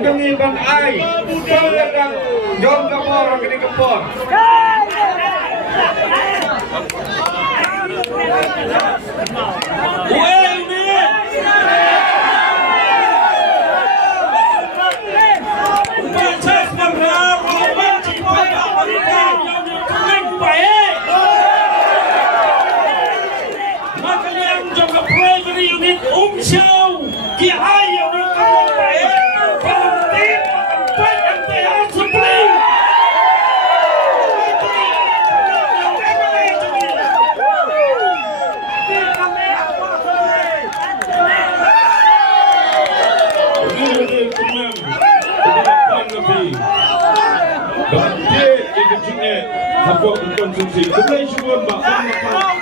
dengi ban ai sedang jom kapor kini kapor Banjir yang kecilnya, hampa berkonsumsi. Kemudian syukur, Mbak.